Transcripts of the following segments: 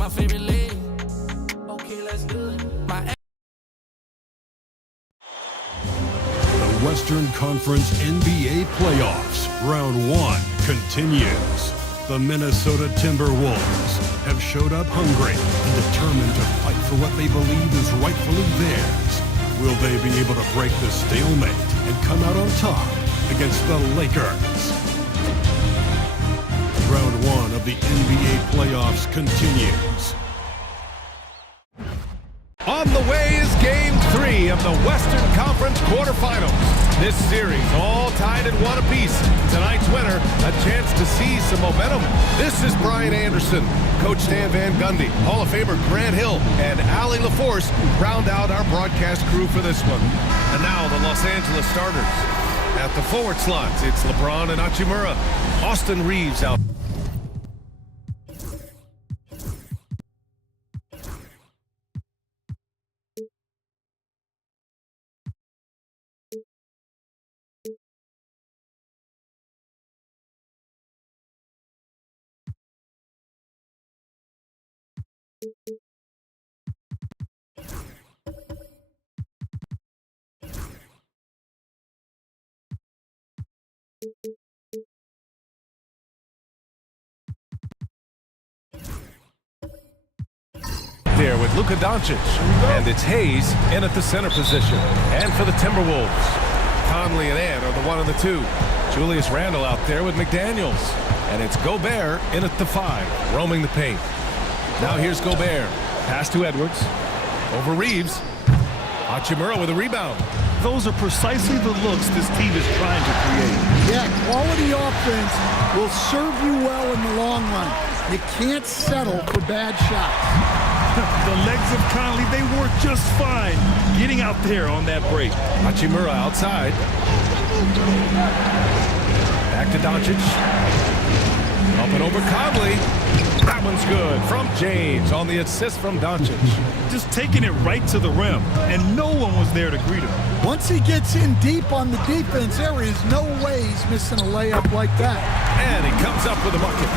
my favorite leg. Okay, let's do it. The Western Conference NBA Playoffs, Round 1 continues. The Minnesota Timberwolves have showed up hungry and determined to fight for what they believe is rightfully theirs. Will they be able to break the stalemate and come out on top against the Lakers? Round 1 of the NBA playoffs continues. On the way is Game 3 of the Western Conference quarterfinals. This series all tied at 1 apiece. Tonight's winner, a chance to seize some momentum. This is Brian Anderson, Coach Stan Van Gundy, Hall of Famer Grant Hill, and Allie LaForce round out our broadcast crew for this one. And now the Los Angeles starters. At the forward slots, it's LeBron and Hachimura. Austin Reeves out. There with Luka Doncic, and it's Hayes in at the center position. And for the Timberwolves, Conley and Ant are the 1 and the 2. Julius Randle out there with McDaniels, and it's Gobert in at the 5, roaming the paint. Now here's Gobert, pass to Edwards, over Reeves. Hachimura with a rebound. Those are precisely the looks this team is trying to create. Yeah, quality offense will serve you well in the long run. You can't settle for bad shots. The legs of Conley, they work just fine getting out there on that break. Hachimura outside. Back to Doncic. Up and over Conley. That one's good from James on the assist from Doncic. Just taking it right to the rim, and no one was there to greet him. Once he gets in deep on the defense, there is no way he's missing a layup like that. And he comes up with a bucket.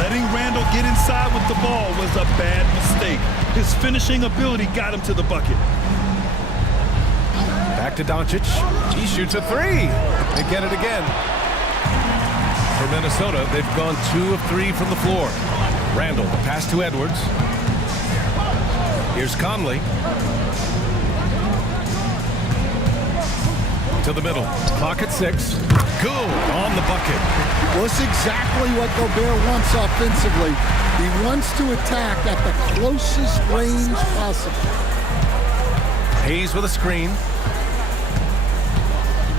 Letting Randle get inside with the ball was a bad mistake. His finishing ability got him to the bucket. Back to Doncic. He shoots a 3. They get it again. For Minnesota, they've gone 2 of 3 from the floor. Randle, the pass to Edwards. Here's Conley. To the middle. Clock at 6. Good on the bucket. Well, it's exactly what Gobert wants offensively. He wants to attack at the closest range possible. Hayes with a screen.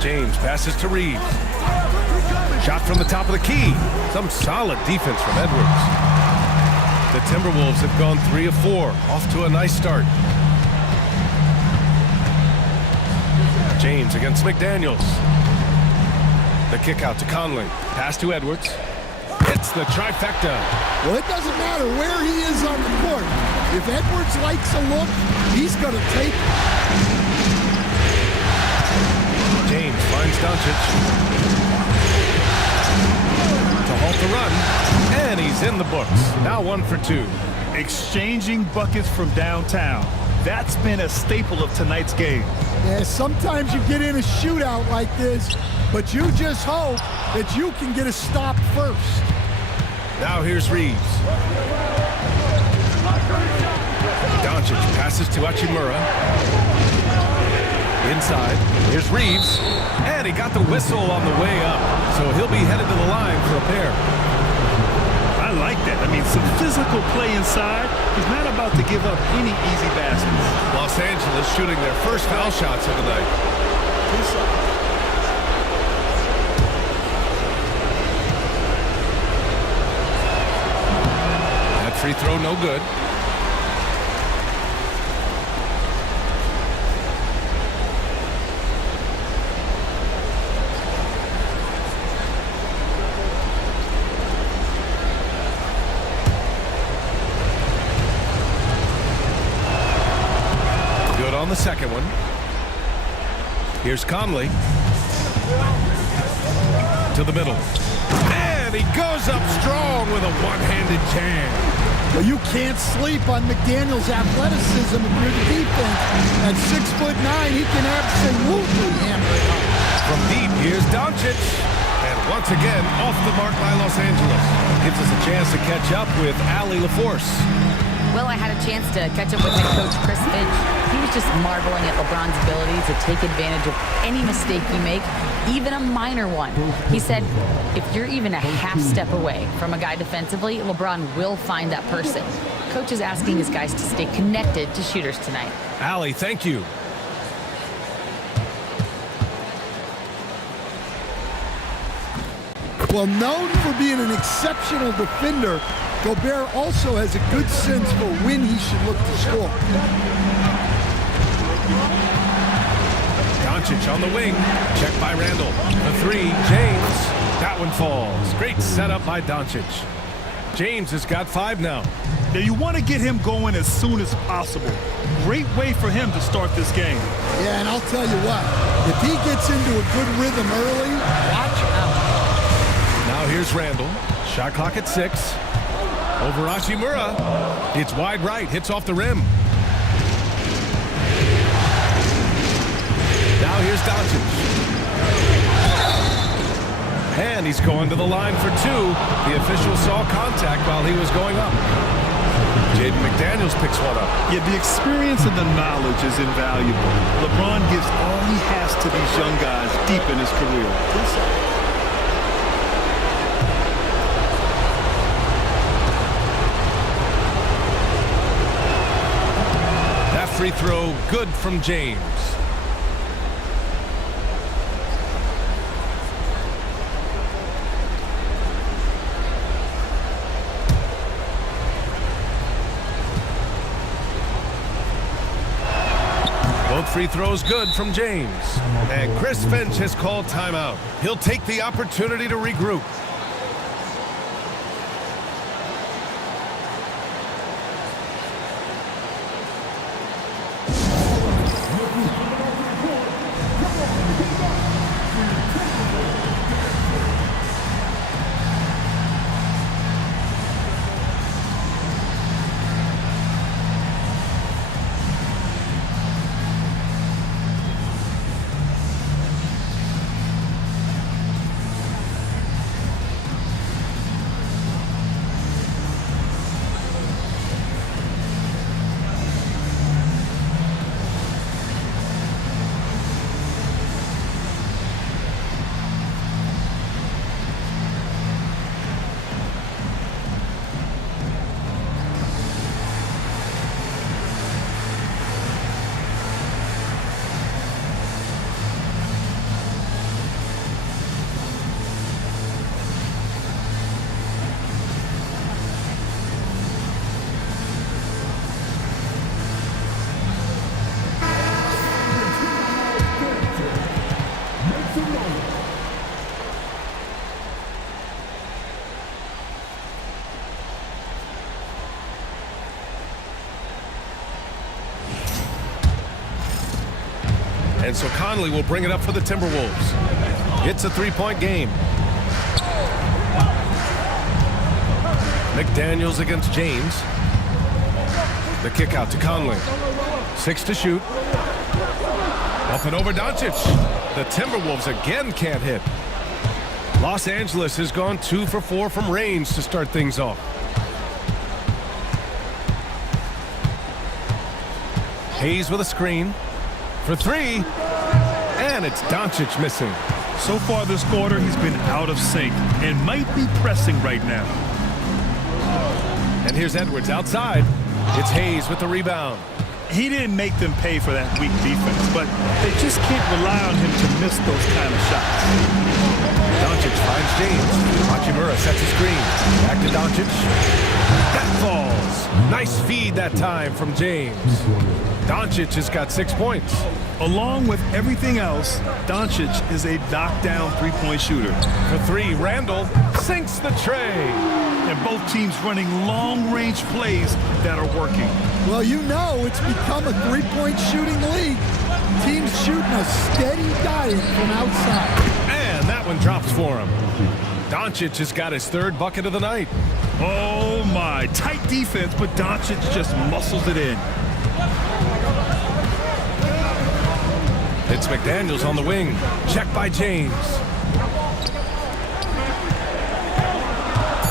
James passes to Reeves. Shot from the top of the key. Some solid defense from Edwards. The Timberwolves have gone 3 of 4. Off to a nice start. James against McDaniels. The kick out to Conley. Pass to Edwards. It's the trifecta. Well, it doesn't matter where he is on the court. If Edwards likes a look, he's going to take it. James finds Doncic. To halt the run. And he's in the books. Now 1 for 2. Exchanging buckets from downtown. That's been a staple of tonight's game. Yeah, sometimes you get in a shootout like this, but you just hope that you can get a stop first. Now here's Reeves. Doncic passes to Hachimura. Inside. Here's Reeves. And he got the whistle on the way up. So he'll be headed to the line for a pair. I like that. I mean, some physical play inside. He's not about to give up any easy baskets. Los Angeles shooting their first foul shots of the night. That free throw no good. On the second one. Here's Conley. To the middle. And he goes up strong with a one-handed jam. Well, you can't sleep on McDaniel's athleticism if you're the defense. At 6'9", he can absolutely hammer it home. From deep, here's Doncic. And once again, off the mark by Los Angeles. Gives us a chance to catch up with Allie LaForce. Well, I had a chance to catch up with head coach Chris Finch. He was just marveling at LeBron's ability to take advantage of any mistake you make, even a minor one. He said, if you're even a half step away from a guy defensively, LeBron will find that person. Coach is asking his guys to stay connected to shooters tonight. Allie, thank you. Well, known for being an exceptional defender, Gobert also has a good sense for when he should look to score. Doncic on the wing. Check by Randall. The three, James. That one falls. Great setup by Doncic. James has got 5 now. Now you want to get him going as soon as possible. Great way for him to start this game. Yeah, and I'll tell you what, if he gets into a good rhythm early, watch out. Now here's Randall. Shot clock at 6. Over Hachimura. It's wide right. Hits off the rim. Now here's Doncic. And he's going to the line for 2. The official saw contact while he was going up. Jaden McDaniels picks one up. Yeah, the experience and the knowledge is invaluable. LeBron gives all he has to these young guys deep in his career. Free throw good from James. Both free throws good from James. And Chris Finch has called timeout. He'll take the opportunity to regroup. And so Conley will bring it up for the Timberwolves. It's a 3-point game. McDaniels against James. The kick out to Conley. 6 to shoot. Up and over Doncic. The Timberwolves again can't hit. Los Angeles has gone 2 for 4 from range to start things off. Hayes with a screen. For 3, and it's Doncic missing. So far this quarter, he's been out of sync and might be pressing right now. And here's Edwards outside. It's Hayes with the rebound. He didn't make them pay for that weak defense, but they just can't rely on him to miss those kind of shots. Doncic finds James. Hachimura sets a screen. Back to Doncic. That falls. Nice feed that time from James. Doncic has got 6 points. Along with everything else, Doncic is a knockdown three-point shooter. For 3, Randall sinks the tray. And both teams running long-range plays that are working. Well, you know it's become a three-point shooting league. Teams shooting a steady diet from outside. And that one drops for him. Doncic has got his 3rd bucket of the night. Oh, my. Tight defense, but Doncic just muscles it in. It's McDaniels on the wing. Check by James.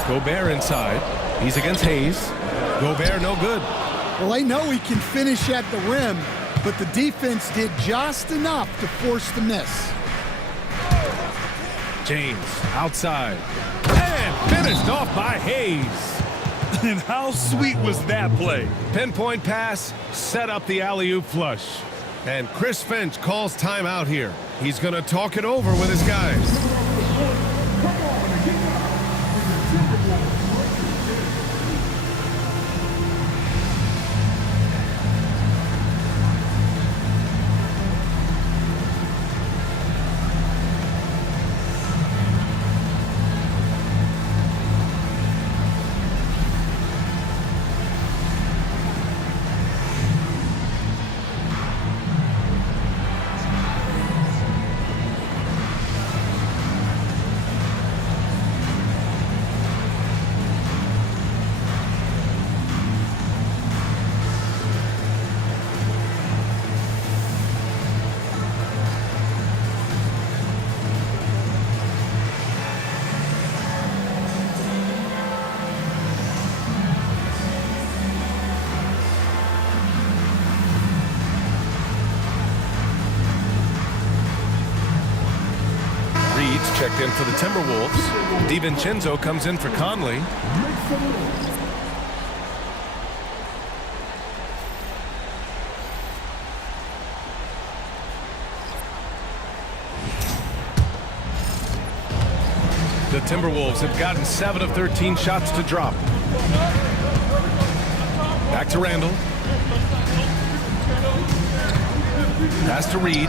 Gobert inside. He's against Hayes. Gobert no good. Well, they know he can finish at the rim, but the defense did just enough to force the miss. James outside. And finished off by Hayes. And how sweet was that play? Pinpoint pass, set up the alley-oop flush. And Chris Finch calls timeout here. He's going to talk it over with his guys. Checked in for the Timberwolves. DiVincenzo comes in for Conley. The Timberwolves have gotten 7 of 13 shots to drop. Back to Randall. Pass to Reed.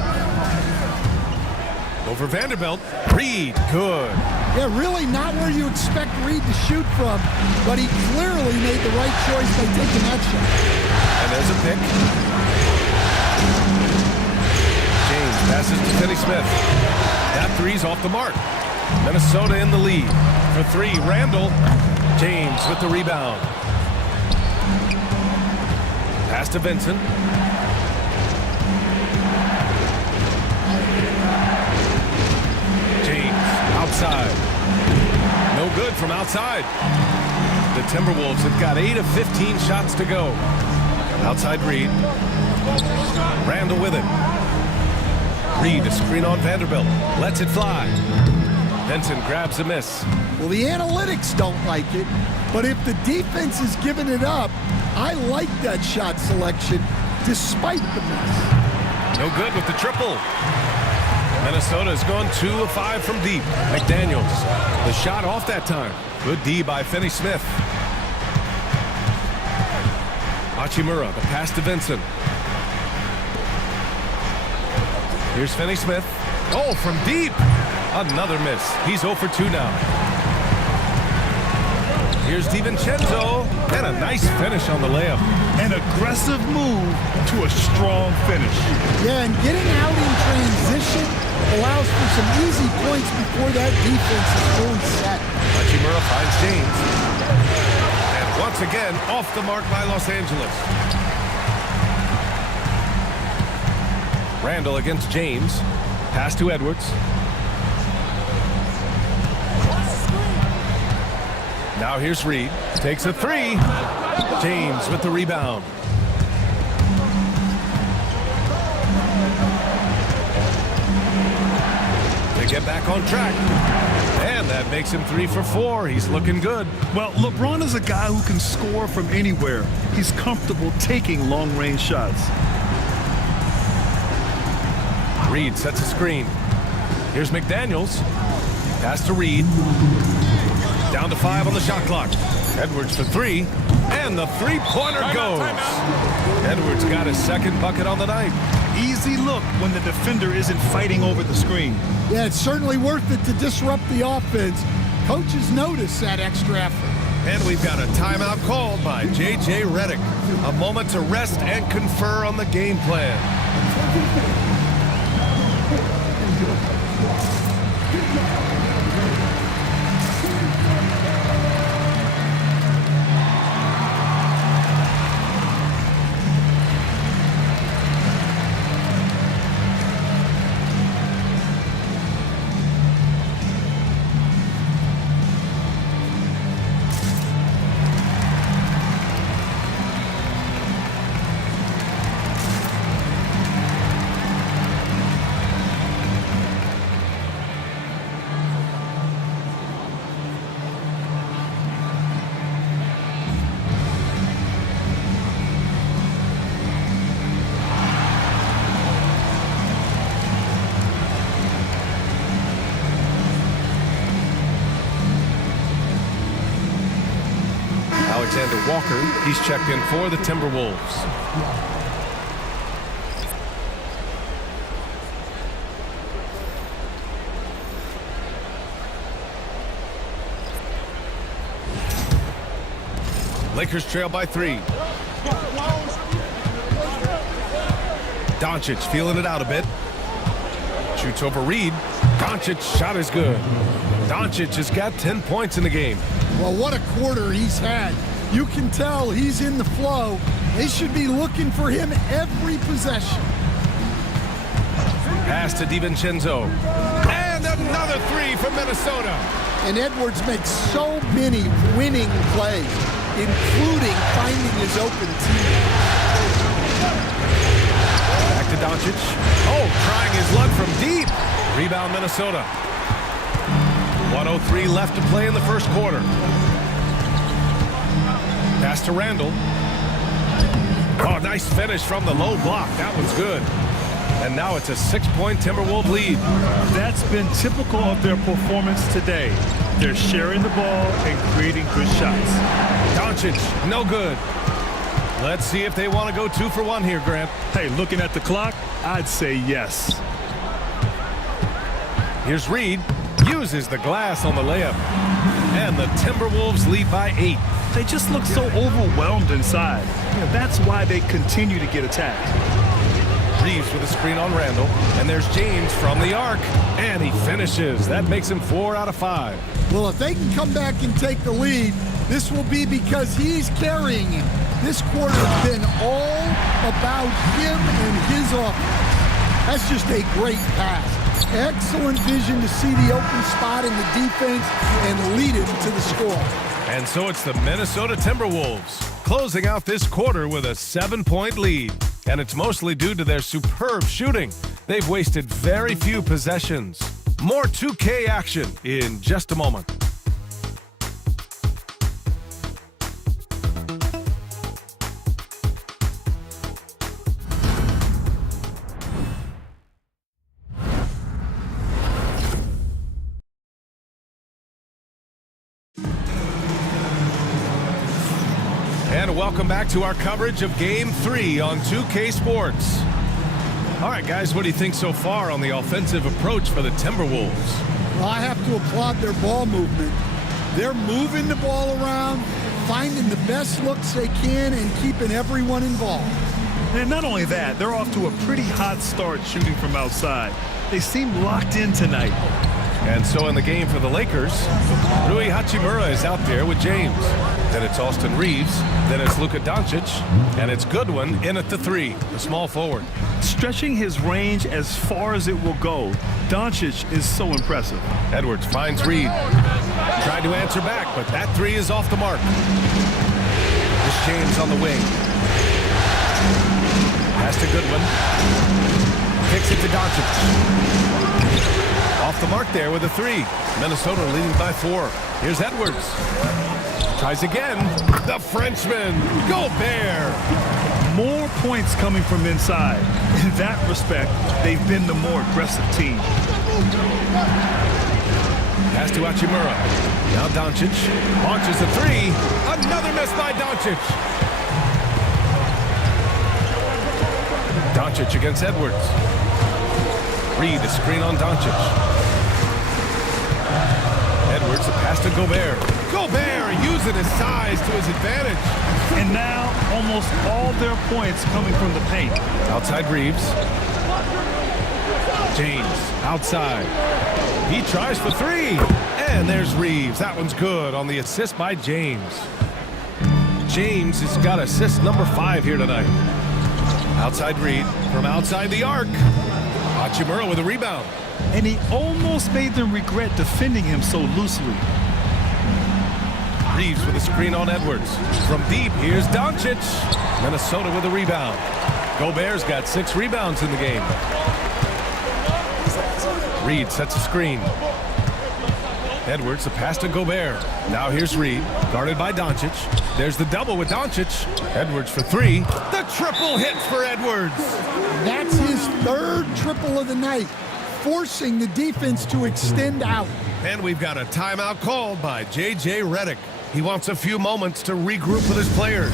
Over Vanderbilt. Reed, good. Yeah, really not where you expect Reed to shoot from, but he clearly made the right choice by taking that shot. And there's a pick. James passes to Finney Smith. That three's off the mark. Minnesota in the lead. For three, Randall. James with the rebound. Pass to Vincent. Outside. No good from outside. The Timberwolves have got 8 of 15 shots to go. Outside Reed. Randall with it. Reed to screen on Vanderbilt. Lets it fly. Vincent grabs a miss. Well, the analytics don't like it, but if the defense is giving it up, I like that shot selection despite the miss. No good with the triple. Minnesota has gone 2 of 5 from deep. McDaniels, the shot off that time. Good D by Finney Smith. Hachimura, the pass to Vincent. Here's Finney Smith. Oh, from deep. Another miss. He's 0 for 2 now. Here's DiVincenzo, and a nice finish on the layup. An aggressive move to a strong finish. Yeah, and getting out in transition allows for some easy points before that defense is fully set. Hachimura finds James. And once again, off the mark by Los Angeles. Randall against James. Pass to Edwards. Now here's Reed. Takes a three. James with the rebound. They get back on track. And that makes him 3 for 4. He's looking good. Well, LeBron is a guy who can score from anywhere. He's comfortable taking long-range shots. Reed sets a screen. Here's McDaniels. Pass to Reed. Down to 5 on the shot clock. Edwards for 3. And the three-pointer goes. Edwards got his second bucket on the night. Easy look when the defender isn't fighting over the screen. Yeah, it's certainly worth it to disrupt the offense. Coaches notice that extra effort. And we've got a timeout called by J.J. Redick. A moment to rest and confer on the game plan. Walker, he's checked in for the Timberwolves. Lakers trail by 3. Doncic feeling it out a bit. Shoots over Reed. Doncic's shot is good. Doncic has got 10 points in the game. Well, what a quarter he's had. You can tell he's in the flow. They should be looking for him every possession. Pass to DiVincenzo. And another 3 from Minnesota. And Edwards makes so many winning plays, including finding his open teammate. Back to Doncic. Oh, trying his luck from deep. Rebound Minnesota. 1:03 left to play in the first quarter. Pass to Randall. Oh, nice finish from the low block. That one's good. And now it's a 6-point Timberwolves lead. That's been typical of their performance today. They're sharing the ball and creating good shots. Doncic, no good. Let's see if they want to go 2 for 1 here, Grant. Hey, looking at the clock, I'd say yes. Here's Reed. Uses the glass on the layup. And the Timberwolves lead by 8. They just look so overwhelmed inside. That's why they continue to get attacked. Reeves with a screen on Randall. And there's James from the arc. And he finishes. That makes him 4 out of 5. Well, if they can come back and take the lead, this will be because he's carrying him. This quarter has been all about him and his offense. That's just a great pass. Excellent vision to see the open spot in the defense and lead it to the score. And so it's the Minnesota Timberwolves closing out this quarter with a 7-point lead. And it's mostly due to their superb shooting. They've wasted very few possessions. More 2K action in just a moment. And welcome back to our coverage of Game 3 on 2K Sports. All right, guys, what do you think so far on the offensive approach for the Timberwolves? Well, I have to applaud their ball movement. They're moving the ball around, finding the best looks they can, and keeping everyone involved. And not only that, they're off to a pretty hot start shooting from outside. They seem locked in tonight. And so in the game for the Lakers, Rui Hachimura is out there with James. Then it's Austin Reeves. Then it's Luka Doncic. And it's Goodwin in at the 3, the small forward. Stretching his range as far as it will go, Doncic is so impressive. Edwards finds Reed. Tried to answer back, but that 3 is off the mark. This James on the wing. Pass to Goodwin. Kicks it to Doncic. Off the mark there with a 3. Minnesota leading by 4. Here's Edwards. Tries again. The Frenchman. Gobert. More points coming from inside. In that respect, they've been the more aggressive team. Pass to Hachimura. Now Doncic. Launches a 3. Another miss by Doncic. Doncic against Edwards. Reed, a screen on Doncic. Edwards, a pass to Gobert. Gobert using his size to his advantage. And now, almost all their points coming from the paint. Outside Reeves. James, outside. He tries for 3. And there's Reeves. That one's good on the assist by James. James has got assist number 5 here tonight. Outside Reed from outside the arc. Hachimura with a rebound. And he almost made them regret defending him so loosely. Reeves with a screen on Edwards. From deep, here's Doncic. Minnesota with a rebound. Gobert's got 6 rebounds in the game. Reed sets a screen. Edwards, a pass to Gobert. Now here's Reed, guarded by Doncic. There's the double with Doncic. Edwards for 3. The triple hits for Edwards. That's his 3rd triple of the night, forcing the defense to extend out. And we've got a timeout called by J.J. Redick. He wants a few moments to regroup with his players.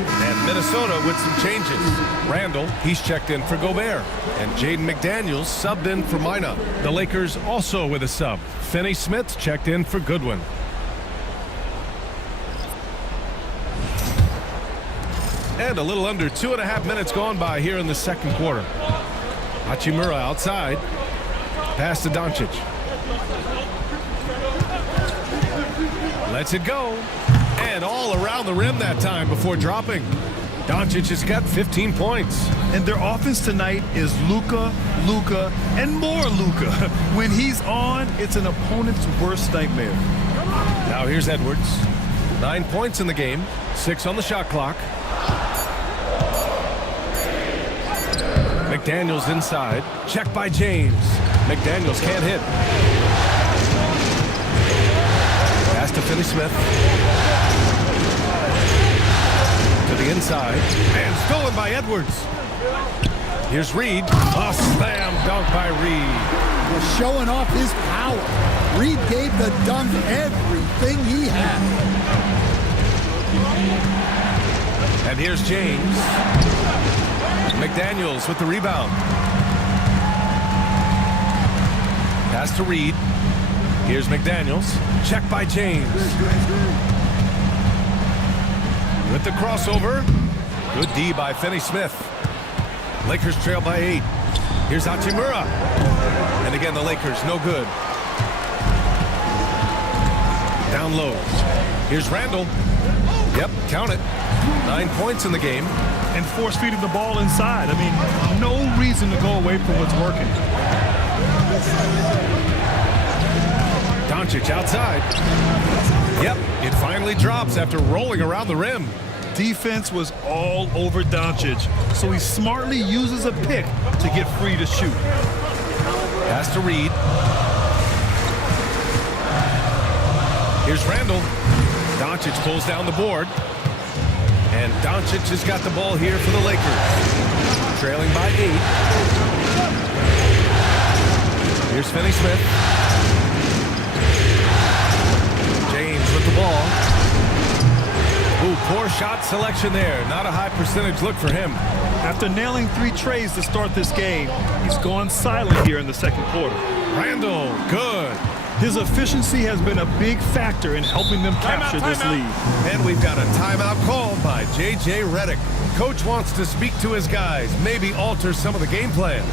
And Minnesota with some changes. Randall, he's checked in for Gobert. And Jaden McDaniels subbed in for Mina. The Lakers also with a sub. Finney Smith checked in for Goodwin. And a little under 2.5 minutes gone by here in the second quarter. Hachimura outside. Pass to Doncic. Lets it go. And all around the rim that time before dropping. Doncic has got 15 points. And their offense tonight is Luka, and more Luka. When he's on, it's an opponent's worst nightmare. Now here's Edwards. 9 points in the game. 6 on the shot clock. McDaniels inside. Check by James. McDaniels can't hit. Pass to Finney Smith. To the inside. And stolen by Edwards. Here's Reed. A slam dunk by Reed. Was showing off his power. Reed gave the dunk everything he had. And here's James. McDaniels with the rebound. Pass to Reed. Here's McDaniels. Check by James. With the crossover. Good D by Finney Smith. Lakers trail by 8. Here's Hachimura. And again, the Lakers no good. Down low. Here's Randall. Yep, count it. 9 points in the game. And force feeding the ball inside. I mean, no reason to go away from what's working. Doncic outside. Yep, it finally drops after rolling around the rim. Defense was all over Doncic, so he smartly uses a pick to get free to shoot. Pass to Reed. Here's Randall. Doncic pulls down the board. And Doncic has got the ball here for the Lakers. Trailing by 8. Here's Finney Smith. James with the ball. Ooh, poor shot selection there. Not a high percentage look for him. After nailing 3 trays to start this game, he's gone silent here in the second quarter. Randall, good. His efficiency has been a big factor in helping them capture this lead. And we've got a timeout called by J.J. Redick. Coach wants to speak to his guys, maybe alter some of the game plan.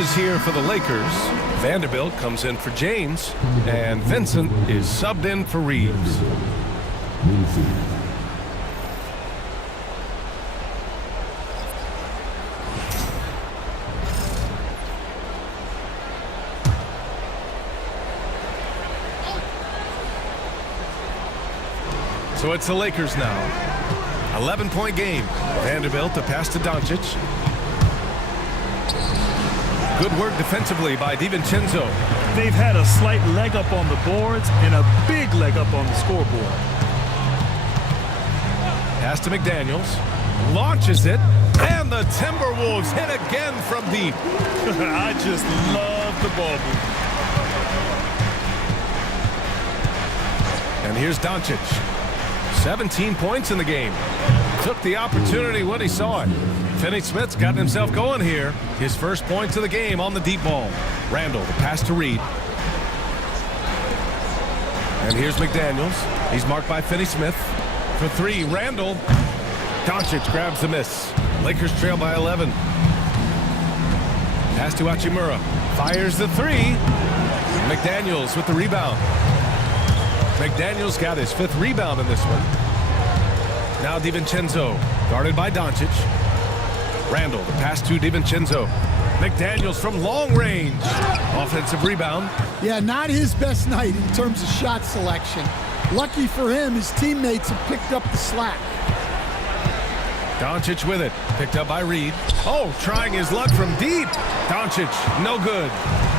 Changes here for the Lakers. Vanderbilt comes in for James, and Vincent is subbed in for Reeves. So it's the Lakers now. 11-point game. Vanderbilt to pass to Doncic. Good work defensively by DiVincenzo. They've had a slight leg up on the boards and a big leg up on the scoreboard. Pass to McDaniels. Launches it. And the Timberwolves hit again from deep. I just love the ball movement. And here's Doncic. 17 points in the game. Took the opportunity when he saw it. Finney-Smith's gotten himself going here. His first points of the game on the deep ball. Randall, the pass to Reed. And here's McDaniels. He's marked by Finney-Smith. For three, Randall. Doncic grabs the miss. Lakers trail by 11. Pass to Hachimura. Fires the three. McDaniels with the rebound. McDaniels got his 5th rebound in this one. Now DiVincenzo, guarded by Doncic. Randall, the pass to DiVincenzo. McDaniels from long range. Offensive rebound. Yeah, not his best night in terms of shot selection. Lucky for him, his teammates have picked up the slack. Doncic with it. Picked up by Reed. Oh, trying his luck from deep. Doncic, no good.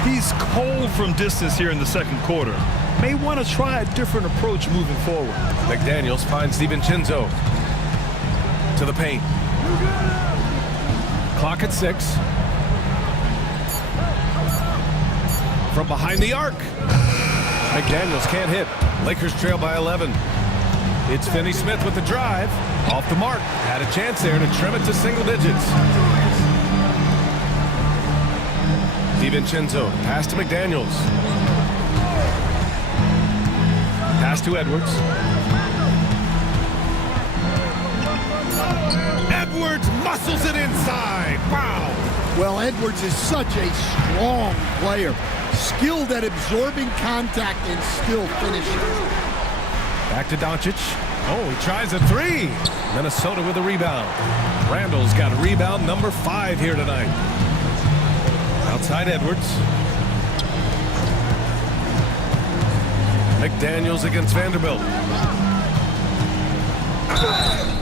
He's cold from distance here in the second quarter. May want to try a different approach moving forward. McDaniels finds DiVincenzo to the paint. Clock at 6. From behind the arc. McDaniels can't hit. Lakers trail by 11. It's Finney-Smith with the drive. Off the mark. Had a chance there to trim it to single digits. DiVincenzo. Pass to McDaniels. Pass to Edwards. Edwards muscles it inside. Wow. Well, Edwards is such a strong player. Skilled at absorbing contact and still finishing. Back to Doncic. Oh, he tries a three. Minnesota with a rebound. Randall's got rebound number 5 here tonight. Outside Edwards. McDaniels against Vanderbilt.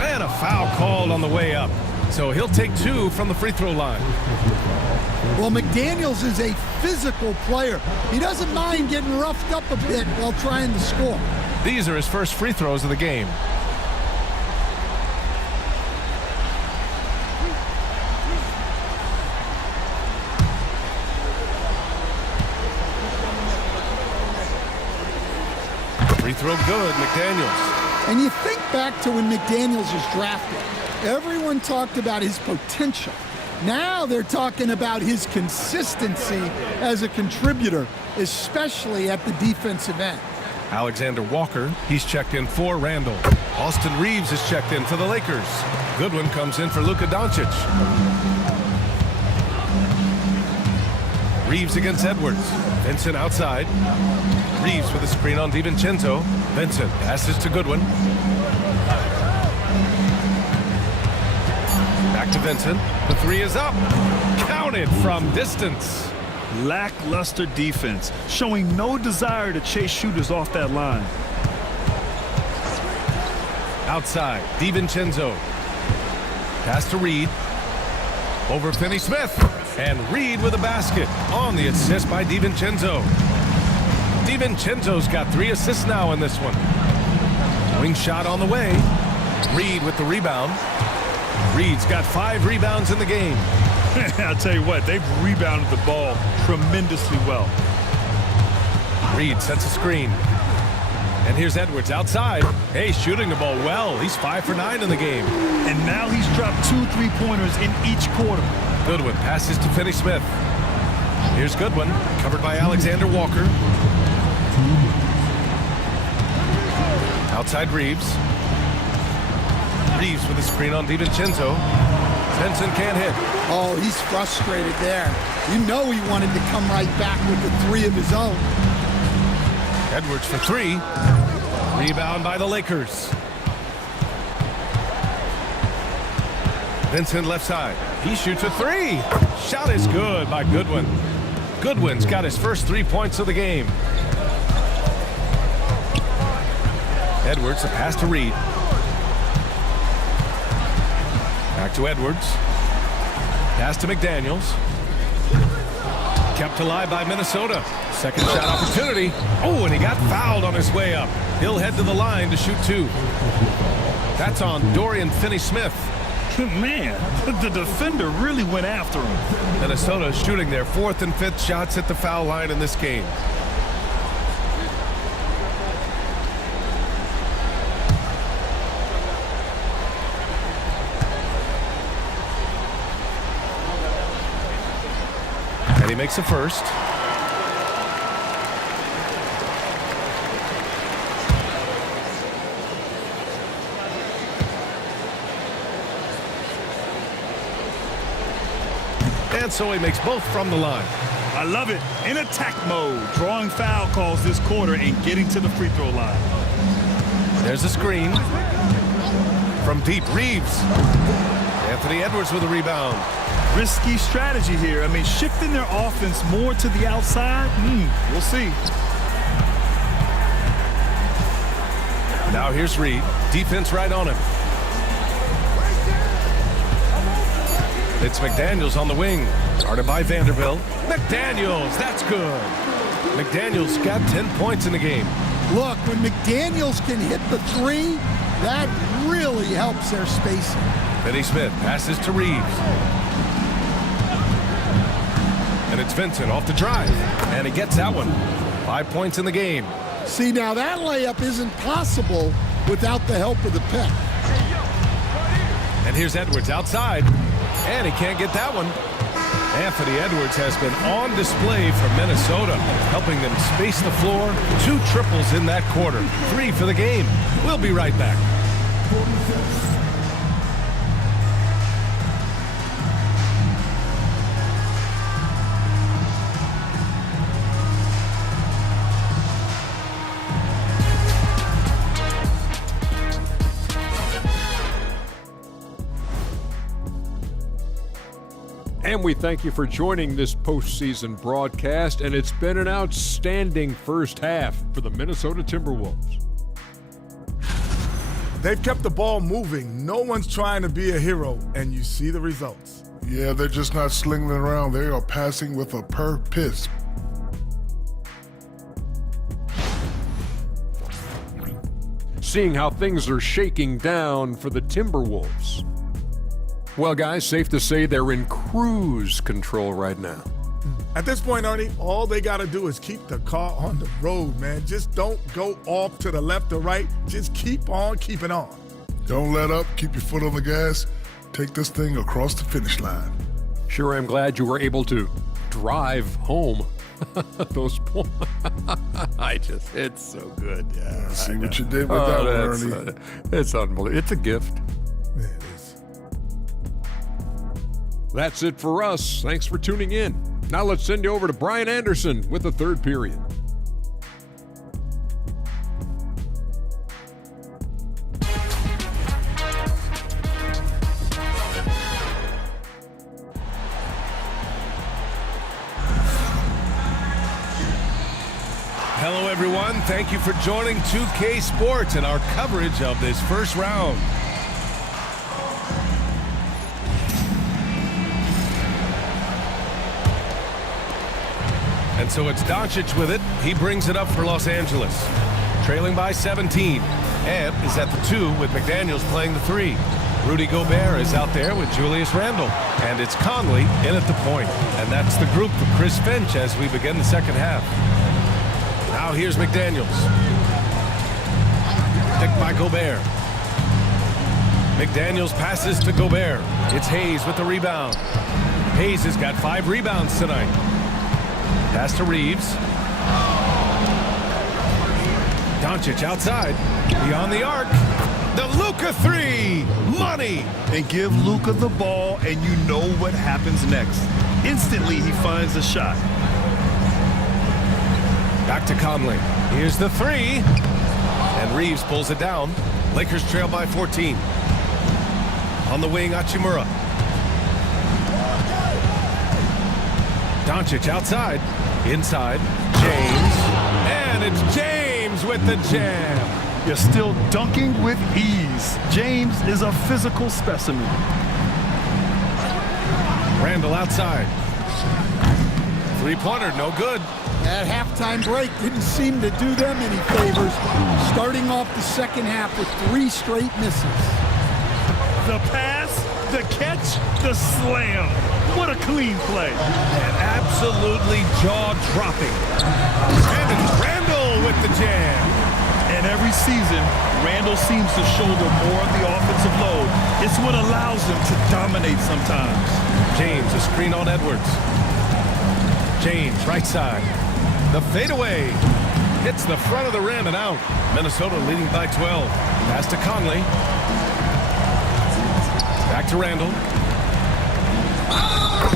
And a foul called on the way up. So he'll take 2 from the free throw line. Well, McDaniels is a physical player. He doesn't mind getting roughed up a bit while trying to score. These are his first free throws of the game. Free throw good, McDaniels. And you think back to when McDaniels was drafted. Everyone talked about his potential. Now they're talking about his consistency as a contributor, especially at the defensive end. Alexander Walker, he's checked in for Randall. Austin Reeves is checked in for the Lakers. Goodwin comes in for Luka Doncic. Reeves against Edwards. Vincent outside. Reeves with a screen on DiVincenzo. Vincent passes to Goodwin. Back to Vincent. The three is up. Counted from distance. Lackluster defense, showing no desire to chase shooters off that line. Outside, DiVincenzo. Pass to Reed. Over Finney-Smith. And Reed with a basket on the assist by DiVincenzo. DiVincenzo's got 3 assists now in this one. Wing shot on the way. Reed with the rebound. Reed's got 5 rebounds in the game. I'll tell you what, they've rebounded the ball tremendously well. Reed sets a screen. And here's Edwards outside. Hey, shooting the ball well. He's 5 for 9 in the game. And now he's dropped 2 3-pointers in each quarter. Goodwin passes to Finney-Smith. Here's Goodwin, covered by Alexander Walker. Outside Reeves. Reeves with a screen on DiVincenzo. Vincent can't hit. Oh, he's frustrated there. You know he wanted to come right back with the three of his own. Edwards for three. Rebound by the Lakers. Vincent left side. He shoots a three. Shot is good by Goodwin. Goodwin's got his first 3 points of the game. Edwards, a pass to Reed. Back to Edwards. Pass to McDaniels. Kept alive by Minnesota. Second shot opportunity. Oh, and he got fouled on his way up. He'll head to the line to shoot two. That's on Dorian Finney-Smith. Man, the defender really went after him. Minnesota is shooting their 4th and 5th shots at the foul line in this game. And he makes a first. And so he makes both from the line. I love it. In attack mode, drawing foul calls this quarter and getting to the free throw line. There's a screen. From deep, Reeves. Anthony Edwards with a rebound. Risky strategy here. I mean, shifting their offense more to the outside, we'll see. Now here's Reed. Defense right on him. It's McDaniels on the wing. Guarded by Vanderbilt. McDaniels, that's good. McDaniels got 10 points in the game. Look, when McDaniels can hit the three, that really helps their spacing. Finney-Smith passes to Reeves. And it's Vincent off the drive. And he gets that one. 5 points in the game. See, now that layup isn't possible without the help of the pick. And here's Edwards outside. And he can't get that one. Anthony Edwards has been on display for Minnesota, helping them space the floor. 2 triples in that quarter. 3 for the game. We'll be right back. And we thank you for joining this postseason broadcast, and it's been an outstanding first half for the Minnesota Timberwolves. They've kept the ball moving. No one's trying to be a hero, and you see the results. Yeah, they're just not slinging it around. They are passing with a purpose. Seeing how things are shaking down for the Timberwolves. Well, guys, safe to say they're in cruise control right now. At this point, Ernie, all they got to do is keep the car on the road, man. Just don't go off to the left or right. Just keep on keeping on. Don't let up. Keep your foot on the gas. Take this thing across the finish line. Sure, I'm glad you were able to drive home those points. It's so good. Yeah, See what you did with that one, Ernie. It's unbelievable. It's a gift. Yeah, it is. That's it for us. Thanks for tuning in. Now let's send you over to Brian Anderson with the third period. Hello, everyone. Thank you for joining 2K Sports and our coverage of this first round. And so it's Doncic with it. He brings it up for Los Angeles. Trailing by 17. Ant is at the 2 with McDaniels playing the 3. Rudy Gobert is out there with Julius Randle. And it's Conley in at the point. And that's the group for Chris Finch as we begin the second half. Now here's McDaniels. Picked by Gobert. McDaniels passes to Gobert. It's Hayes with the rebound. Hayes has got 5 rebounds tonight. Pass to Reeves. Doncic outside. Beyond the arc. The Luka three. Money. And give Luka the ball, and you know what happens next. Instantly, he finds the shot. Back to Conley. Here's the three. And Reeves pulls it down. Lakers trail by 14. On the wing, Hachimura. Doncic outside. Inside. James. And it's James with the jam. You're still dunking with ease. James is a physical specimen. Randall outside. Three-pointer, no good. That halftime break didn't seem to do them any favors, starting off the second half with 3 straight misses. The pass, the catch, the slam. What a clean play. And absolutely jaw-dropping. And it's Randall with the jam. And every season, Randall seems to shoulder more of the offensive load. It's what allows him to dominate sometimes. James, a screen on Edwards. James, right side. The fadeaway hits the front of the rim and out. Minnesota leading by 12. Pass to Conley. Back to Randall.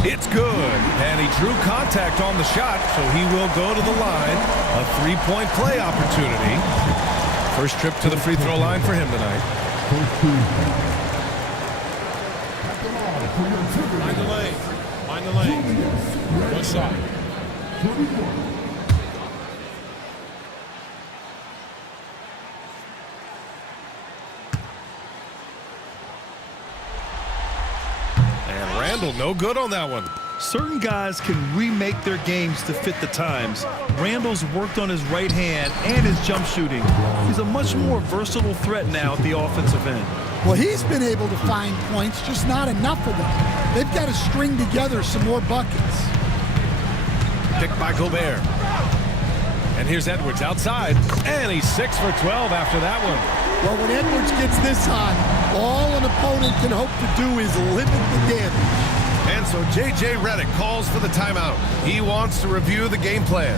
It's good. And he drew contact on the shot, so he will go to the line. A 3-point play opportunity. First trip to the free throw line for him tonight. Mind the lane. Mind the lane. One shot. And Randall, no good on that one. Certain guys can remake their games to fit the times. Randall's worked on his right hand and his jump shooting. He's a much more versatile threat now at the offensive end. Well, he's been able to find points, just not enough of them. They've got to string together some more buckets. Picked by Gobert. And here's Edwards outside. And he's 6 for 12 after that one. Well, when Edwards gets this on, all an opponent can hope to do is limit the damage. And so J.J. Redick calls for the timeout. He wants to review the game plan.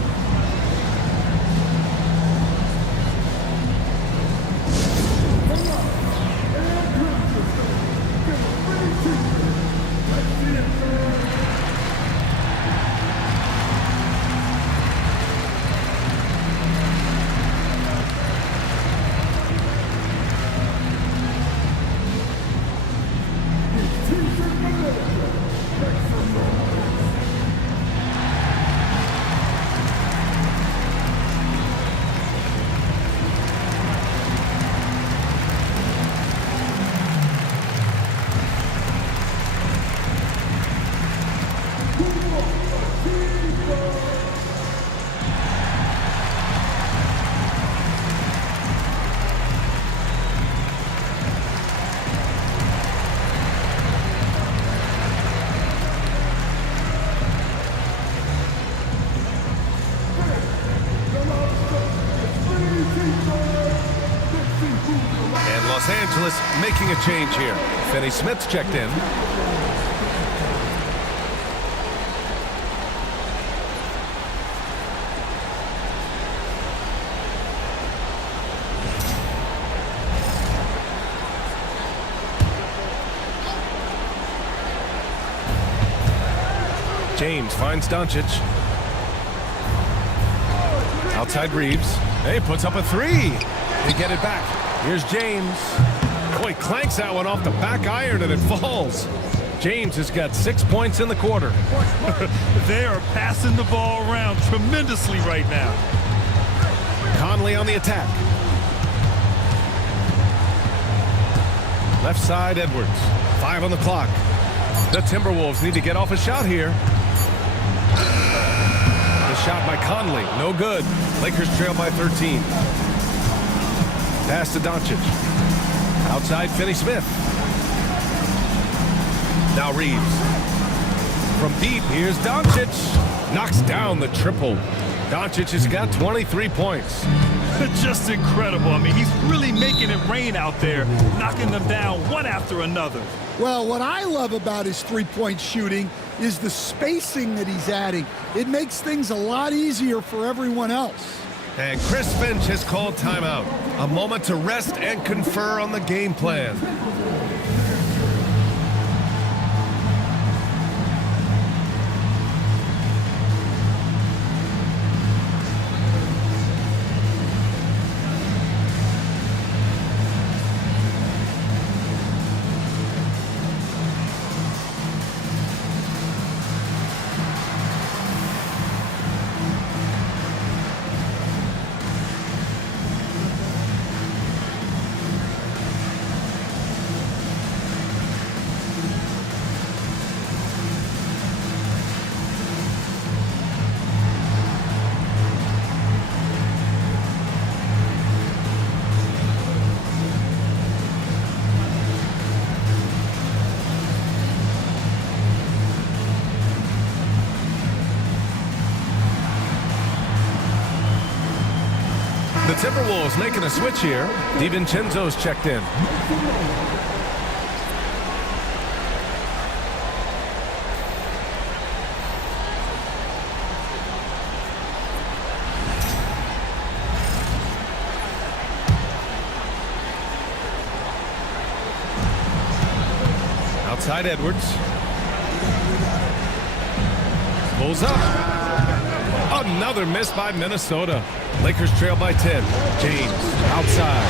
Los Angeles making a change here. Finney Smith's checked in. James finds Doncic. Outside Reeves. Hey, puts up a three. They get it back. Here's James. Boy, clanks that one off the back iron and it falls. James has got 6 points in the quarter. They are passing the ball around tremendously right now. Conley on the attack. Left side, Edwards. 5 on the clock. The Timberwolves need to get off a shot here. The shot by Conley, no good. Lakers trail by 13. Pass to Doncic. Outside, Finney Smith. Now Reeves. From deep, here's Doncic. Knocks down the triple. Doncic has got 23 points. Just incredible. I mean, he's really making it rain out there, knocking them down one after another. Well, what I love about his three-point shooting is the spacing that he's adding. It makes things a lot easier for everyone else. And Chris Finch has called timeout. A moment to rest and confer on the game plan. The Timberwolves making a switch here. DiVincenzo's checked in. Outside Edwards. Pulls up. Another miss by Minnesota. Lakers trail by 10. James outside.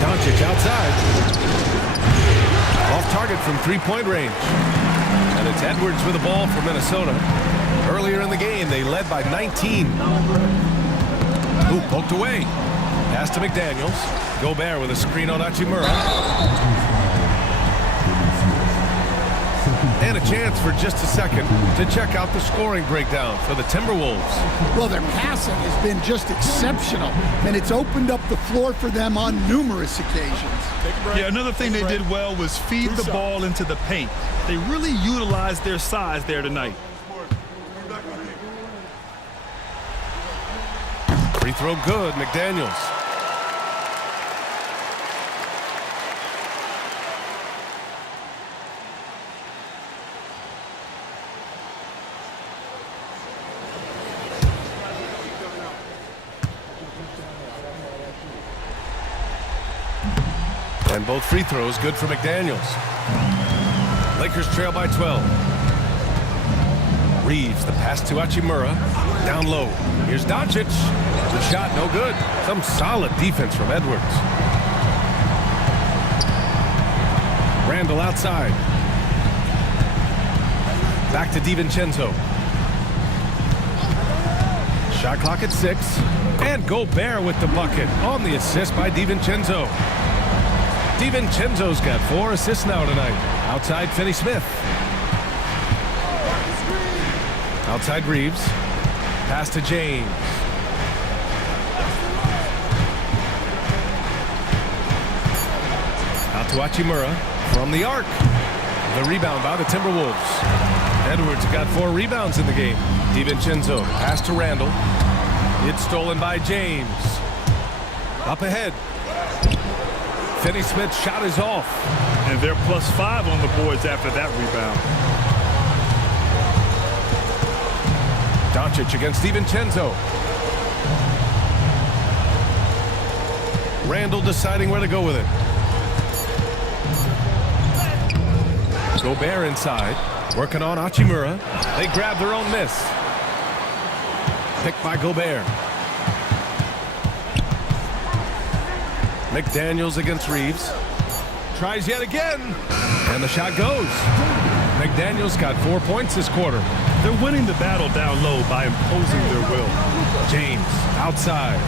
Doncic outside. Off target from three-point range. And it's Edwards with the ball for Minnesota. Earlier in the game, they led by 19. Ooh, poked away. Pass to McDaniels. Gobert with a screen on Hachimura. And a chance for just a second to check out the scoring breakdown for the Timberwolves. Well, their passing has been just exceptional, and it's opened up the floor for them on numerous occasions. Yeah, another thing they did well was feed the ball into the paint. They really utilized their size there tonight. Free throw good, McDaniels. And both free throws good for McDaniels. Lakers trail by 12. Reeves, the pass to Hachimura. Down low. Here's Doncic. The shot no good. Some solid defense from Edwards. Randall outside. Back to DiVincenzo. Shot clock at 6. And Gobert with the bucket on the assist by DiVincenzo. DiVincenzo's got 4 assists now tonight. Outside Finney-Smith. Outside Reeves. Pass to James. Out to Hachimura from the arc. The rebound by the Timberwolves. Edwards got 4 rebounds in the game. DiVincenzo. Pass to Randall. It's stolen by James. Up ahead. Finney-Smith's shot is off. And they're +5 on the boards after that rebound. Doncic against DiVincenzo. Randall deciding where to go with it. Gobert inside. Working on Hachimura. They grab their own miss. Picked by Gobert. McDaniels against Reeves. Tries yet again. And the shot goes. McDaniels got 4 points this quarter. They're winning the battle down low by imposing their will. James outside.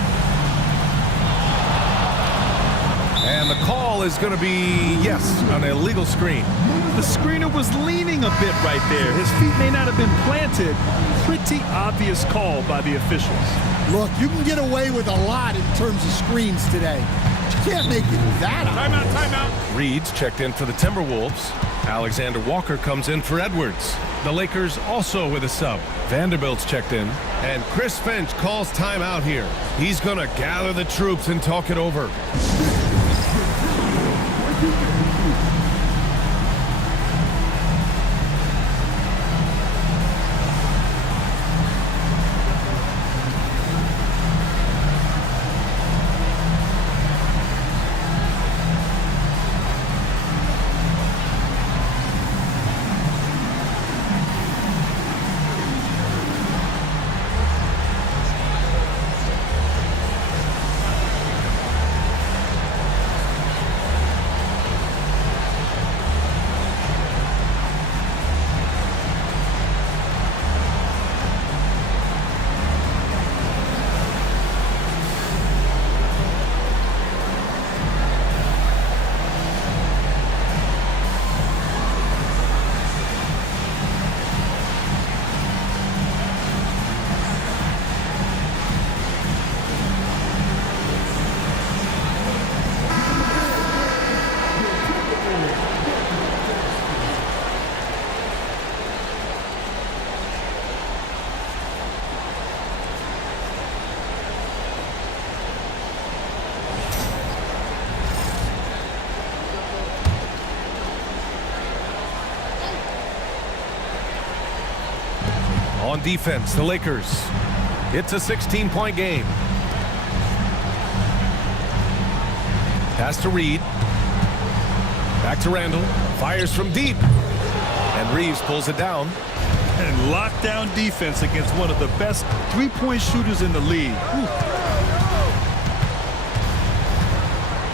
And the call is going to be, yes, an illegal screen. The screener was leaning a bit right there. His feet may not have been planted. Pretty obvious call by the officials. Look, you can get away with a lot in terms of screens today. You can't make it that Timeout, timeout. Reed's checked in for the Timberwolves. Alexander Walker comes in for Edwards. The Lakers also with a sub. Vanderbilt's checked in. And Chris Finch calls timeout here. He's going to gather the troops and talk it over. on defense, the Lakers. It's a 16-point game. Pass to Reed. Back to Randall. Fires from deep. And Reeves pulls it down. And lockdown defense against one of the best three-point shooters in the league. Whew.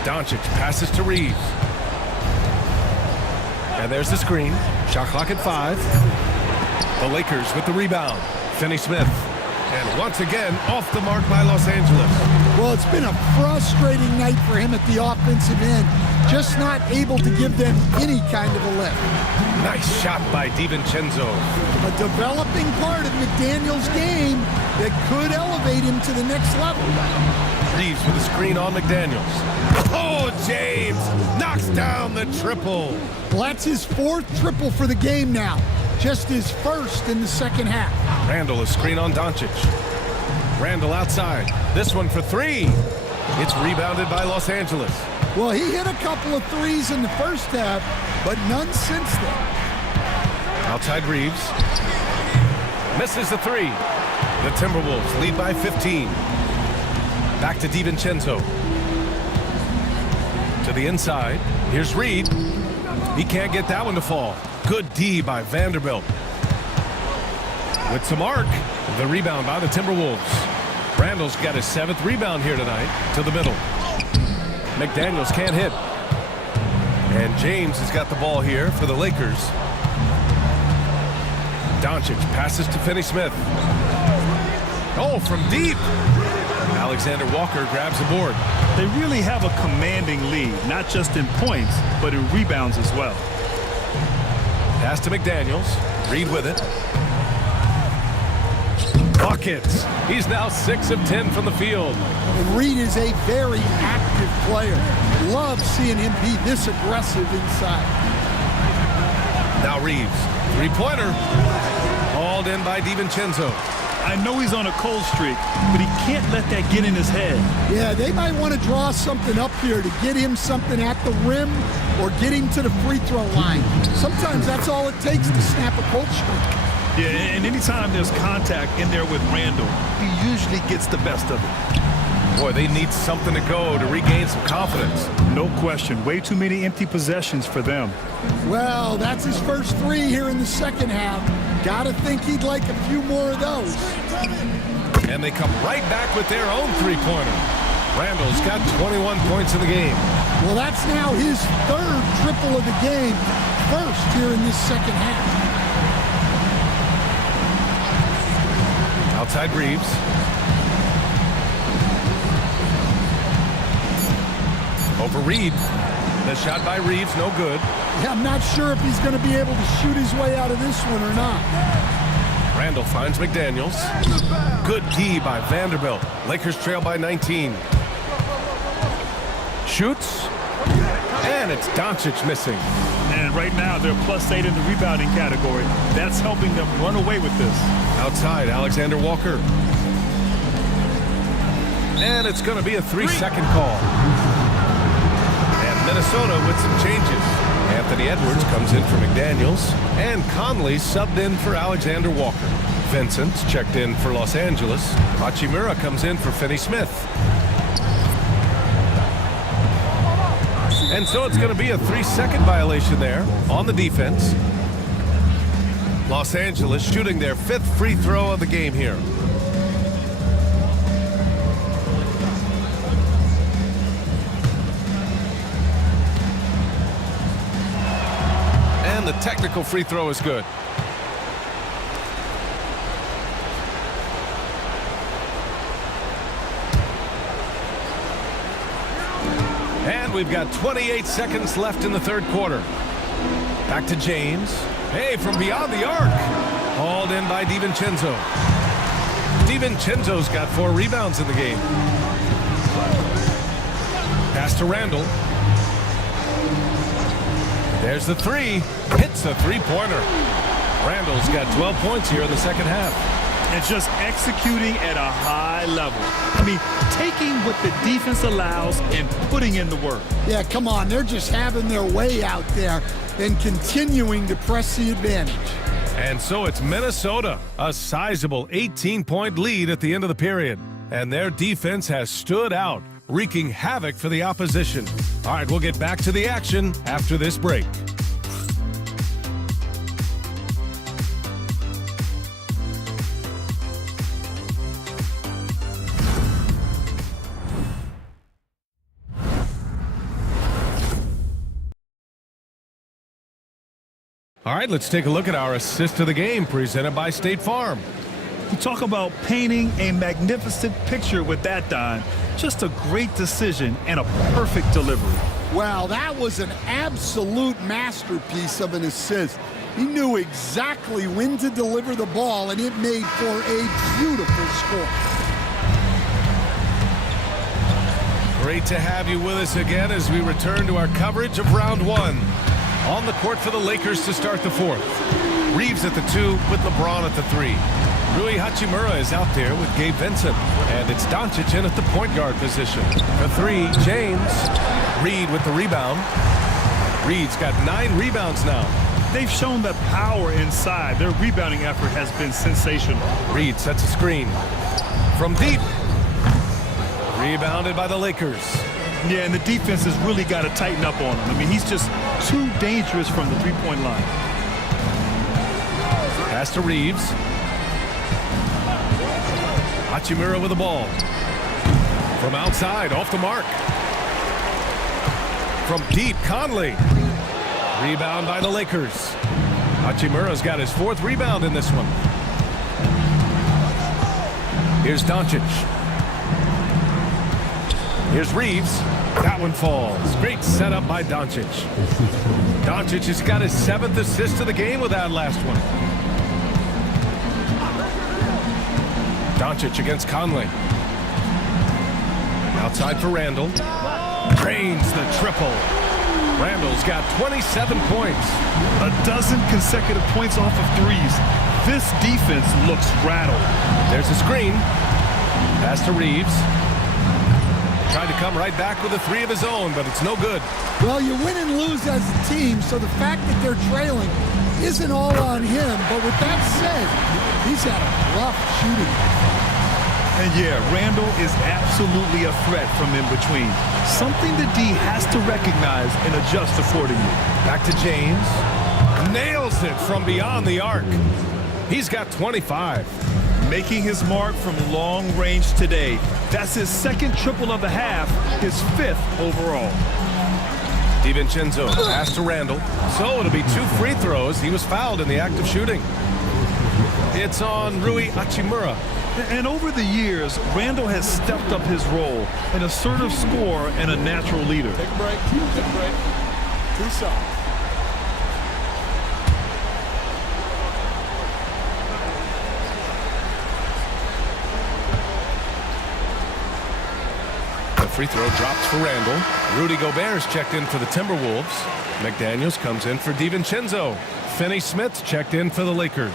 Doncic passes to Reeves. And there's the screen. Shot clock at 5. The Lakers with the rebound. Finney-Smith. And once again, off the mark by Los Angeles. Well, it's been a frustrating night for him at the offensive end. Just not able to give them any kind of a lift. Nice shot by DiVincenzo. A developing part of McDaniel's game that could elevate him to the next level. Reeves with a screen on McDaniels. Oh, James knocks down the triple. Well, that's his 4th triple for the game now. Just his 1st in the second half. Randall a screen on Doncic. Randall outside. This one for 3. It's rebounded by Los Angeles. Well, he hit a couple of threes in the first half, but none since then. Outside Reeves. Misses the 3. The Timberwolves lead by 15. Back to DiVincenzo. To the inside. Here's Reed. He can't get that one to fall. Good D by Vanderbilt. With some arc. The rebound by the Timberwolves. Randall's got his 7th rebound here tonight. To the middle. McDaniels can't hit. And James has got the ball here for the Lakers. Doncic passes to Finney-Smith. Oh, from deep. Alexander Walker grabs the board. They really have a commanding lead, not just in points, but in rebounds as well. Pass to McDaniels. Reed with it. Buckets. He's now 6 of 10 from the field. And Reed is a very active player. Love seeing him be this aggressive inside. Now Reeves. 3-pointer. Hauled in by DiVincenzo. I know he's on a cold streak, but he can't let that get in his head. Yeah, they might want to draw something up here to get him something at the rim or get him to the free throw line. Sometimes that's all it takes to snap a cold streak. Yeah, and anytime there's contact in there with Randall, he usually gets the best of it. Boy, they need something to go to regain some confidence. No question. Way too many empty possessions for them. Well, that's his first 3 here in the second half. Gotta think he'd like a few more of those. And they come right back with their own 3-pointer. Randall's got 21 points in the game. Well, that's now his 3rd triple of the game. First here in this second half. Outside Reeves. Over Reed. The shot by Reeves, no good. Yeah, I'm not sure if he's going to be able to shoot his way out of this one or not. Randall finds McDaniels. Good D by Vanderbilt. Lakers trail by 19. Shoots. And it's Doncic missing. And right now, they're +8 in the rebounding category. That's helping them run away with this. Outside, Alexander Walker. And it's going to be a 3-second call. And Minnesota with some changes. Anthony Edwards comes in for McDaniels. And Conley subbed in for Alexander Walker. Vincent's checked in for Los Angeles. Hachimura comes in for Finney-Smith. And so it's going to be a 3-second violation there on the defense. Los Angeles shooting their 5th free throw of the game here. And the technical free throw is good. And we've got 28 seconds left in the 3rd quarter. Back to James. Hey, from beyond the arc. Hauled in by DiVincenzo. DiVincenzo's got 4 rebounds in the game. Pass to Randall. There's the 3. Hits the 3-pointer. Randall's got 12 points here in the second half. And just executing at a high level. I mean, taking what the defense allows and putting in the work. Yeah, come on. They're just having their way out there and continuing to press the advantage. And so it's Minnesota, a sizable 18-point lead at the end of the period. And their defense has stood out, wreaking havoc for the opposition. All right, we'll get back to the action after this break. All right, let's take a look at our assist of the game presented by State Farm. You talk about painting a magnificent picture with that, Don. Just a great decision and a perfect delivery. Wow, that was an absolute masterpiece of an assist. He knew exactly when to deliver the ball, and it made for a beautiful score. Great to have you with us again as we return to our coverage of round one. On the court for the Lakers to start the fourth. Reeves at the 2 with LeBron at the 3. Rui Hachimura is out there with Gabe Vincent. And it's Doncic in at the point guard position. For 3, James. Reed with the rebound. Reed's got 9 rebounds now. They've shown that power inside. Their rebounding effort has been sensational. Reed sets a screen. From deep. Rebounded by the Lakers. Yeah, and the defense has really got to tighten up on him. I mean, he's just too dangerous from the three-point line. Pass to Reeves. Hachimura with the ball. From outside, off the mark. From deep, Conley. Rebound by the Lakers. Hachimura's got his 4th rebound in this one. Here's Doncic. Here's Reeves. That one falls. Great setup by Doncic. Doncic has got his 7th assist of the game with that last one. Doncic against Conley. Outside for Randall. Drains the triple. Randall's got 27 points. A dozen consecutive points off of threes. This defense looks rattled. There's a screen. Pass to Reeves. Tried to come right back with a 3 of his own, but it's no good. Well, you win and lose as a team, so the fact that they're trailing isn't all on him. But with that said, he's had a rough shooting. And yeah, Randall is absolutely a threat from in between. Something the D has to recognize and adjust accordingly. Back to James. Nails it from beyond the arc. He's got 25. Making his mark from long range today. That's his 2nd triple of the half, his 5th overall. DiVincenzo pass to Randall. So it'll be 2 free throws. He was fouled in the act of shooting. It's on Rui Hachimura. And over the years, Randall has stepped up his role, an assertive scorer and a natural leader. Take a break. Take a break. 2 shots. Free throw drops for Randall. Rudy Gobert's checked in for the Timberwolves. McDaniels comes in for DiVincenzo. Finney-Smith checked in for the Lakers.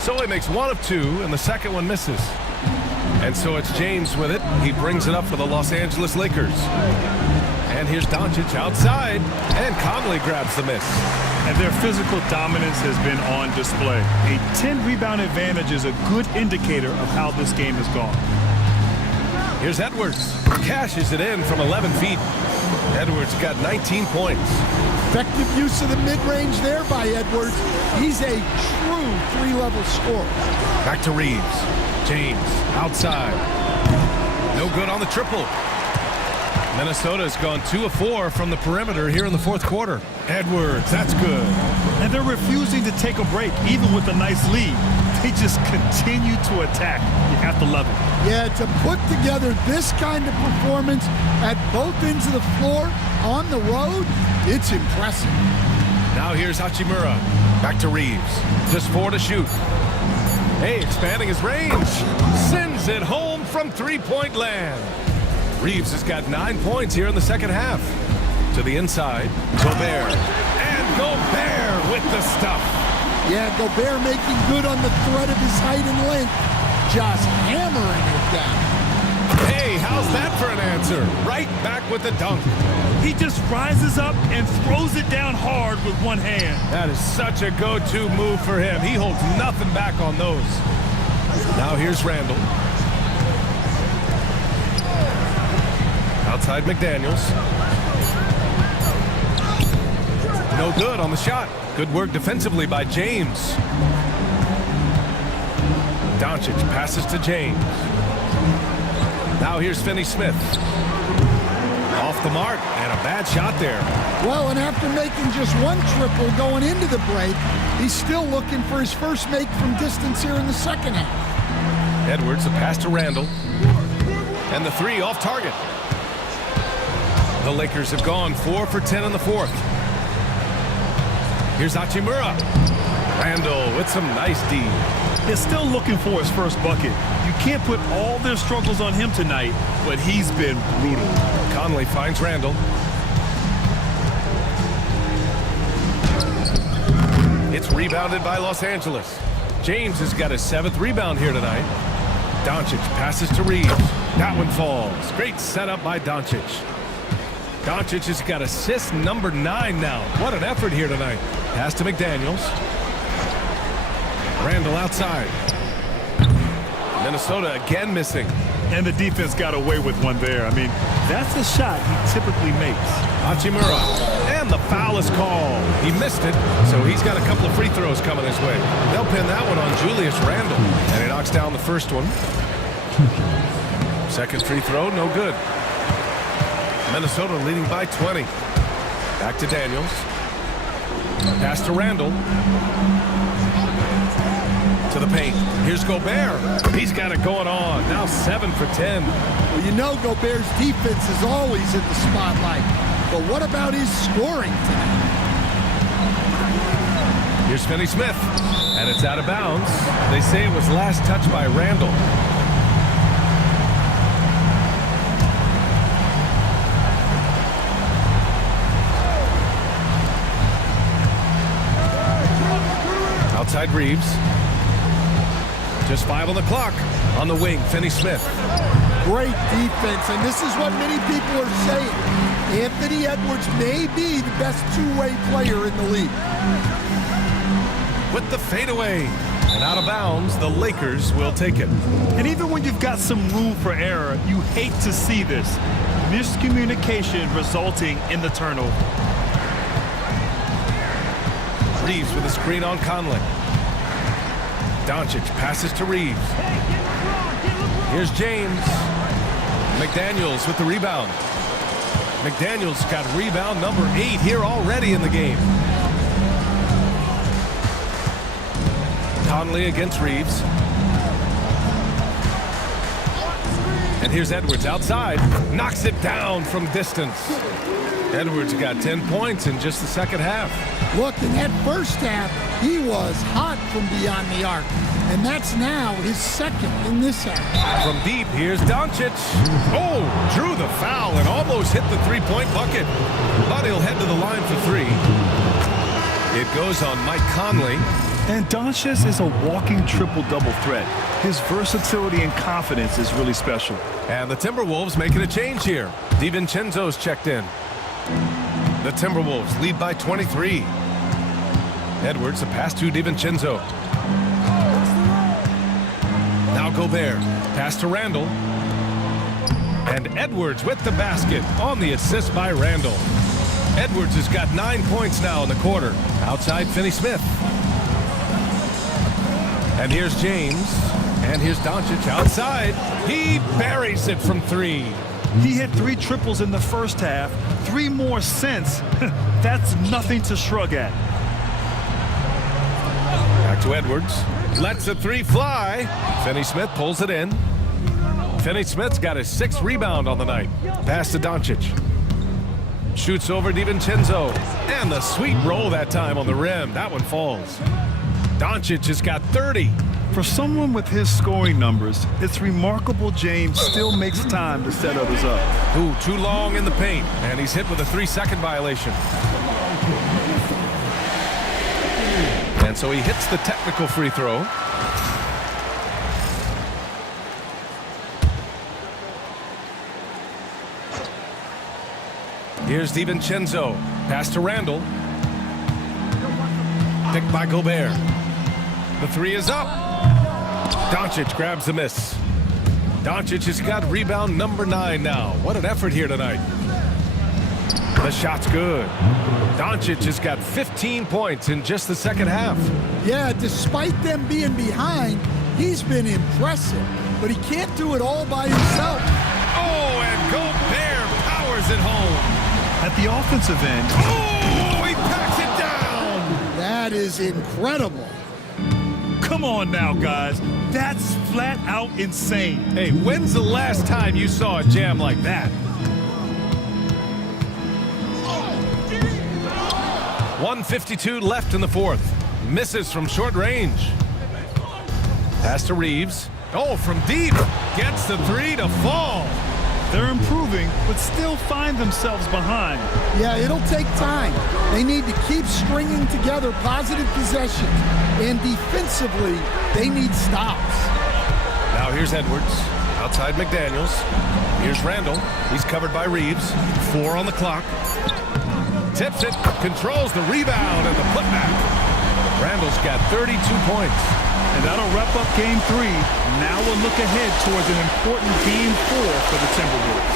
So he makes 1 of 2, and the second one misses. And so it's James with it. He brings it up for the Los Angeles Lakers. And here's Doncic outside, and Conley grabs the miss. And their physical dominance has been on display. A 10-rebound advantage is a good indicator of how this game has gone. Here's Edwards. Cashes it in from 11 feet. Edwards got 19 points. Effective use of the mid-range there by Edwards. He's a true 3-level scorer. Back to Reeves. James outside. No good on the triple. Minnesota's gone 2 of 4 from the perimeter here in the 4th quarter. Edwards, that's good. And they're refusing to take a break, even with a nice lead. They just continue to attack. You have to love it. Yeah, to put together this kind of performance at both ends of the floor on the road, it's impressive. Now here's Hachimura. Back to Reeves. Just 4 to shoot. Hey, expanding his range. Sends it home from 3-point land. Reeves has got 9 points here in the second half. To the inside, Gobert. And Gobert with the stuff. Yeah, Gobert making good on the threat of his height and length. just hammering it down. Hey, how's that for an answer? Right back with the dunk. He just rises up and throws it down hard with one hand. That is such a go-to move for him. He holds nothing back on those. Now here's Randall. Outside McDaniels. No good on the shot. Good work defensively by James. Doncic passes to James. Now here's Finney-Smith. Off the mark, and a bad shot there. Well, and after making just one triple going into the break, he's still looking for his first make from distance here in the second half. Edwards, a pass to Randall. And the three off target. The Lakers have gone 4 for 10 in the fourth. Here's Hachimura. Randall with some nice D. They're still looking for his first bucket. You can't put all their struggles on him tonight, but he's been brutal. Conley finds Randall. It's rebounded by Los Angeles. James has got his 7th rebound here tonight. Doncic passes to Reeves. That one falls. Great setup by Doncic. Doncic has got assist number 9 now. What an effort here tonight. Pass to McDaniels. Randall outside. Minnesota again missing. And the defense got away with one there. I mean, that's a shot he typically makes. Hachimura. And the foul is called. He missed it, so he's got a couple of free throws coming his way. They'll pin that one on Julius Randall. And he knocks down the first one. Second free throw, no good. Minnesota leading by 20. Back to Daniels. Pass to Randall. To the paint. Here's Gobert. He's got it going on. Now 7 for 10. Well, you know Gobert's defense is always in the spotlight. But what about his scoring tonight? Here's Finney-Smith. And it's out of bounds. They say it was last touched by Randall. Outside Reeves. Just 5 on the clock. On the wing, Finney-Smith. Great defense, and this is what many people are saying. Anthony Edwards may be the best two-way player in the league. With the fadeaway. And out of bounds, the Lakers will take it. And even when you've got some room for error, you hate to see this. Miscommunication resulting in the turnover. Reeves with a screen on Conley. Doncic passes to Reeves. Here's James. McDaniels with the rebound. McDaniels got rebound number 8 here already in the game. Conley against Reeves. And here's Edwards outside. Knocks it down from distance. Edwards got 10 points in just the second half. Look, in that first half, he was hot from beyond the arc. And that's now his second in this half. From deep, here's Doncic. Oh, drew the foul and almost hit the three-point bucket. But he'll head to the line for 3. It goes on Mike Conley. And Doncic is a walking triple-double threat. His versatility and confidence is really special. And the Timberwolves making a change here. DiVincenzo's checked in. The Timberwolves lead by 23. Edwards, a pass to DiVincenzo. Now Gobert, pass to Randall. And Edwards with the basket on the assist by Randall. Edwards has got 9 points now in the quarter. Outside Finney-Smith. And here's James. And here's Doncic outside. He buries it from 3. He hit 3 triples in the first half, 3 more since. That's nothing to shrug at. Back to Edwards. Lets the 3 fly. Finney-Smith pulls it in. Finney-Smith's got his 6th rebound on the night. Pass to Doncic. Shoots over DiVincenzo. And the sweet roll that time on the rim. That one falls. Doncic has got 30. For someone with his scoring numbers, it's remarkable James still makes time to set others up. Ooh, too long in the paint. And he's hit with a 3-second violation. And so he hits the technical free throw. Here's DiVincenzo. Pass to Randall. Picked by Gobert. The three is up. Doncic grabs the miss. Doncic has got rebound number 9 now. What an effort here tonight. The shot's good. Doncic has got 15 points in just the second half. Yeah, despite them being behind, he's been impressive, but he can't do it all by himself. Oh, and Gobert powers it home. At the offensive end, Oh, he packs it down. That is incredible. come on now, guys. That's flat out insane. Hey, when's the last time you saw a jam like that? 1:52 left in the fourth. Misses from short range. Pass to Reeves. Oh, from deep. Gets the three to fall. They're improving, but still find themselves behind. Yeah, it'll take time. They need to keep stringing together positive possessions. And defensively, they need stops. Now here's Edwards. Outside McDaniels. Here's Randall. He's covered by Reeves. 4 on the clock. Tips it. Controls the rebound and the putback. Randall's got 32 points. And that'll wrap up Game 3. Now we'll look ahead towards an important Game 4 for the Timberwolves.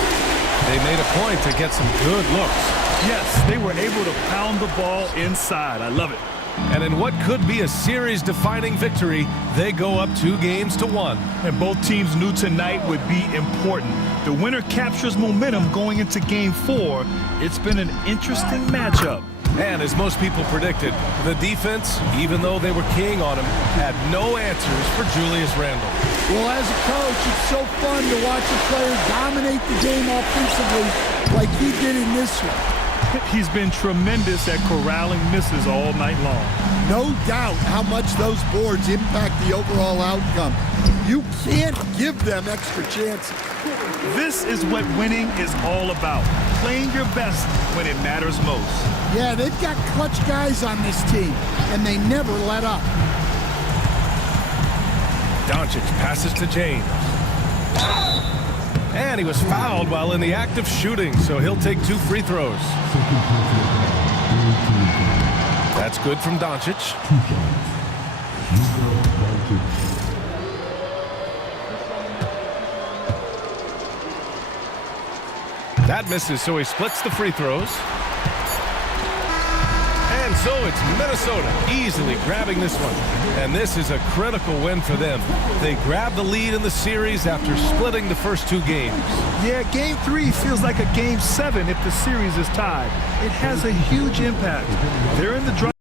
They made a point to get some good looks. Yes, they were able to pound the ball inside. I love it. And in what could be a series-defining victory, they go up 2-1. And both teams knew tonight would be important. The winner captures momentum going into Game 4. It's been an interesting matchup. And as most people predicted, the defense, even though they were keying on him, had no answers for Julius Randle. Well, as a coach, it's so fun to watch a player dominate the game offensively like he did in this one. He's been tremendous at corralling misses all night long. No doubt how much those boards impact the overall outcome. You can't give them extra chances. This is what winning is all about. Playing your best when it matters most. Yeah, they've got clutch guys on this team, and they never let up. Doncic passes to James. And he was fouled while in the act of shooting, so he'll take 2 free throws. That's good from Doncic. That misses, so he splits the free throws. And so it's Minnesota easily grabbing this one. And this is a critical win for them. They grab the lead in the series after splitting the first 2 games. Yeah, Game 3 feels like a Game 7 if the series is tied. It has a huge impact. They're in the drive.